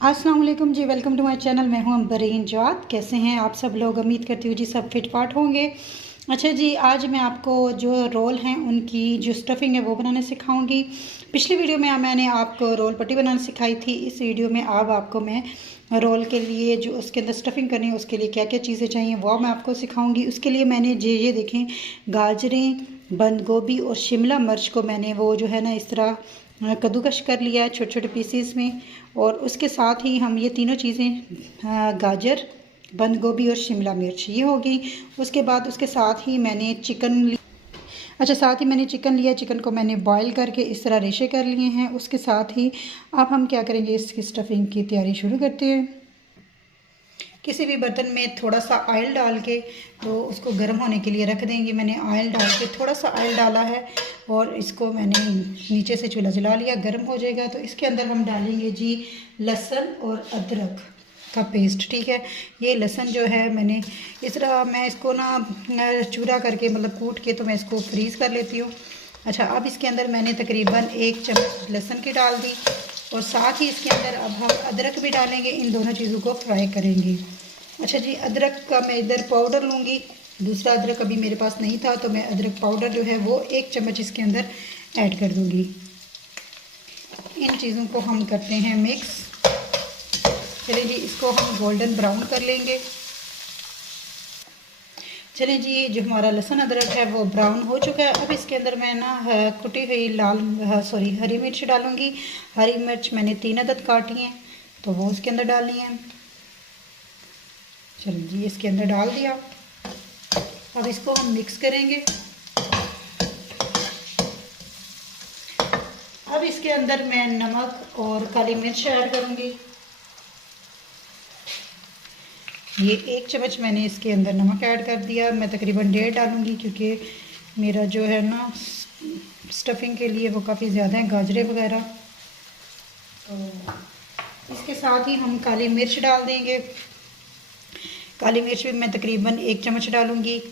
अस्सलाम वालेकुम जी। Welcome to my channel. मैं हूं अंबरीन जात। कैसे हैं आप सब लोग? उम्मीद करती हूँ जी सब फिटफाट होंगे। अच्छा जी, आज मैं आपको जो रोल हैं उनकी जो स्टफ़िंग है वो बनाना सिखाऊंगी। पिछली वीडियो में मैंने आपको रोल पट्टी बनाना सिखाई थी। इस वीडियो में अब आपको मैं रोल के लिए जो उसके अंदर स्टफ़िंग करनी है उसके लिए क्या क्या चीज़ें चाहिए वो मैं आपको सिखाऊंगी। उसके लिए मैंने ये देखें, गाजरें, बंद गोभी और शिमला मिर्च को मैंने वो जो है ना इस तरह कद्दूकश कर लिया है छोटे छोटे पीसीस में। और उसके साथ ही हम ये तीनों चीज़ें गाजर, बंद गोभी और शिमला मिर्च ये होगी। उसके बाद उसके साथ ही मैंने साथ ही मैंने चिकन लिया। चिकन को मैंने बॉईल करके इस तरह रेशे कर लिए हैं। उसके साथ ही अब हम क्या करेंगे, इसकी स्टफ़िंग की तैयारी शुरू करते हैं। किसी भी बर्तन में थोड़ा सा ऑयल डाल के तो उसको गर्म होने के लिए रख देंगे। मैंने ऑयल डाल के थोड़ा सा ऑयल डाला है और इसको मैंने नीचे से चूल्हा जला लिया। गर्म हो जाएगा तो इसके अंदर हम डालेंगे जी लहसुन और अदरक का पेस्ट। ठीक है, ये लहसुन जो है मैंने इस तरह मैं इसको ना चूरा करके मतलब कूट के तो मैं इसको फ्रीज़ कर लेती हूँ। अच्छा, अब इसके अंदर मैंने तकरीबन 1 चम्मच लहसुन की डाल दी और साथ ही इसके अंदर अब हम अदरक भी डालेंगे। इन दोनों चीज़ों को फ्राई करेंगे। अच्छा जी, अदरक का मैं इधर पाउडर लूँगी। दूसरा अदरक अभी मेरे पास नहीं था तो मैं अदरक पाउडर जो है वो 1 चम्मच इसके अंदर ऐड कर दूँगी। इन चीज़ों को हम करते हैं मिक्स। चलिए जी, इसको हम गोल्डन ब्राउन कर लेंगे। चलिए जी, जो हमारा लहसुन अदरक है वो ब्राउन हो चुका है। अब इसके अंदर मैं ना कुटी हुई हरी मिर्च डालूँगी। हरी मिर्च मैंने 3 अदद काटी हैं तो वो इसके अंदर डालनी है। चलिए जी, इसके अंदर डाल दिया। अब इसको हम मिक्स करेंगे। अब इसके अंदर मैं नमक और काली मिर्च ऐड करूँगी। ये 1 चम्मच मैंने इसके अंदर नमक ऐड कर दिया। मैं तकरीबन 1.5 डालूँगी क्योंकि मेरा जो है ना स्टफ़िंग के लिए वो काफ़ी ज़्यादा है, गाजरे वगैरह। तो इसके साथ ही हम काली मिर्च डाल देंगे। काली मिर्च भी मैं तकरीबन 1 चम्मच डालूँगी।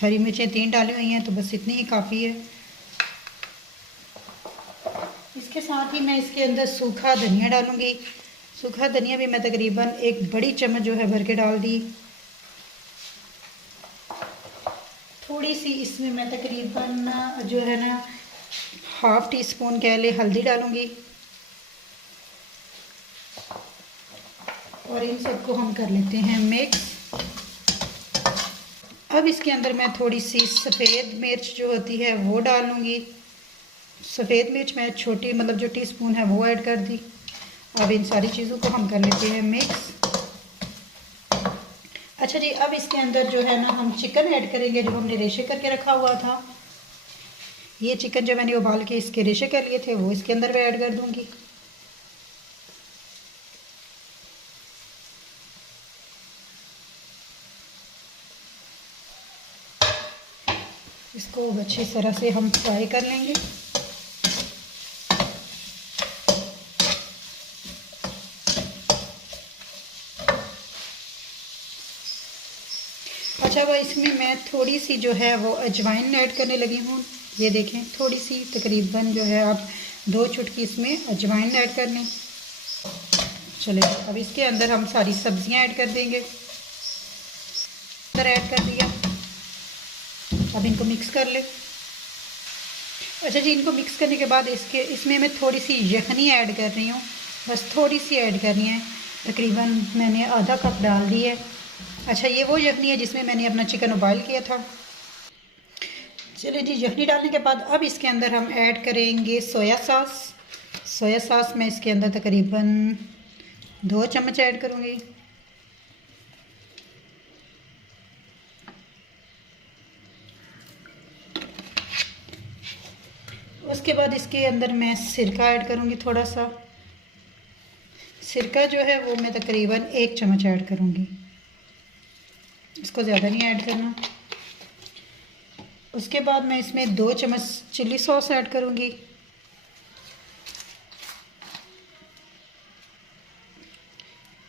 हरी मिर्चें 3 डाली हुई हैं तो बस इतनी ही काफ़ी है। इसके साथ ही मैं इसके अंदर सूखा धनिया डालूँगी। सूखा धनिया भी मैं तकरीबन 1 बड़ी चम्मच जो है भर के डाल दी। थोड़ी सी इसमें मैं तकरीबन जो है ना ½ टीस्पून कह ले हल्दी डालूँगी। और इन सबको हम कर लेते हैं मिक्स। अब इसके अंदर मैं थोड़ी सी सफ़ेद मिर्च जो होती है वो डालूँगी। सफ़ेद मिर्च मैं छोटी मतलब जो टीस्पून है वो ऐड कर दी। अब इन सारी चीज़ों को हम कर लेते हैं मिक्स। अच्छा जी, अब इसके अंदर जो है ना हम चिकन ऐड करेंगे जो हमने रेशे करके रखा हुआ था। ये चिकन जो मैंने उबाल के इसके रेशे कर लिए थे वो इसके अंदर मैं ऐड कर दूंगी। इसको अच्छी तरह से हम फ्राई कर लेंगे। अच्छा, अब इसमें मैं थोड़ी सी जो है वो अजवाइन ऐड करने लगी हूँ। ये देखें, थोड़ी सी तकरीबन जो है आप 2 चुटकी इसमें अजवाइन ऐड कर लें। चलिए, अब इसके अंदर हम सारी सब्जियां ऐड कर देंगे। ऐड कर दिया। अब इनको मिक्स कर ले। अच्छा जी, इनको मिक्स करने के बाद इसमें मैं थोड़ी सी यखनी ऐड कर रही हूँ। बस थोड़ी सी ऐड करनी है, तकरीबन मैंने आधा कप डाल दी है। अच्छा, ये वो यखनी है जिसमें मैंने अपना चिकन उबाइल किया था। चलिए जी, यखनी डालने के बाद अब इसके अंदर हम ऐड करेंगे सोया सॉस। सोया सॉस मैं इसके अंदर तकरीबन 2 चम्मच ऐड करूँगी। उसके बाद इसके अंदर मैं सिरका ऐड करूँगी। थोड़ा सा सिरका जो है वो मैं तकरीबन 1 चम्मच ऐड करूँगी। इसको ज़्यादा नहीं ऐड करना। उसके बाद मैं इसमें 2 चम्मच चिल्ली सॉस ऐड करूँगी।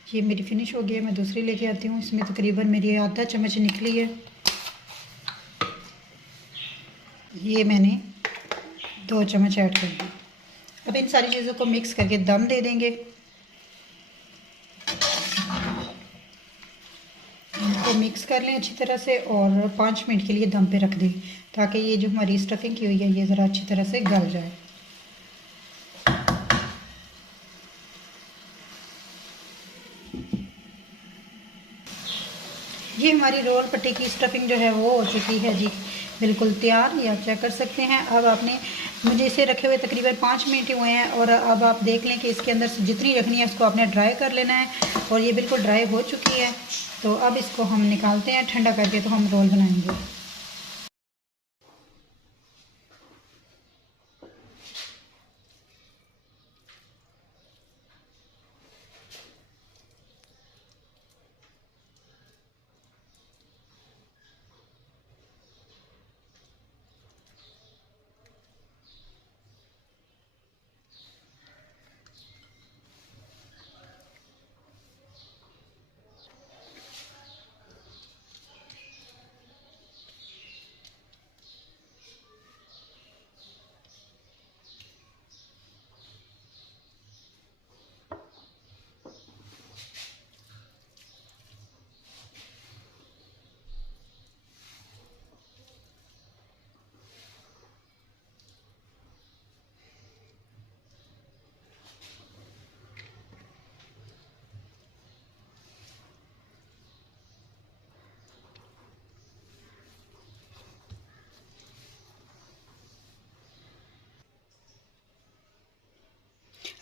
ये मेरी फिनिश हो गई है, मैं दूसरी लेके आती हूँ। इसमें तकरीबन मेरी आधा चम्मच निकली है। ये मैंने 2 चम्मच ऐड कर दी। अब इन सारी चीज़ों को मिक्स करके दम दे देंगे। मिक्स कर लें अच्छी तरह से और 5 मिनट के लिए दम पे रख दें, ताकि ये जो हमारी स्टफिंग की हुई है ये ज़रा अच्छी तरह से गल जाए। ये हमारी रोल पट्टी की स्टफिंग जो है वो हो चुकी है जी, बिल्कुल तैयार। ये आप चेक कर सकते हैं। अब आपने, मुझे इसे रखे हुए तकरीबन 5 मिनट हुए हैं और अब आप देख लें कि इसके अंदर से जितनी रखनी है उसको आपने ड्राई कर लेना है और ये बिल्कुल ड्राई हो चुकी है। तो अब इसको हम निकालते हैं ठंडा करके, तो हम रोल बनाएंगे।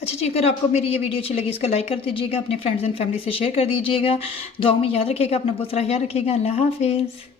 अच्छा जी, अगर आपको मेरी ये वीडियो अच्छी लगी इसको लाइक कर दीजिएगा, अपने फ्रेंड्स एंड फैमिली से शेयर कर दीजिएगा। दुआओं में याद रखिएगा, अपना बहुत सारा ख्याल रखिएगा। अल्लाह हाफिज़।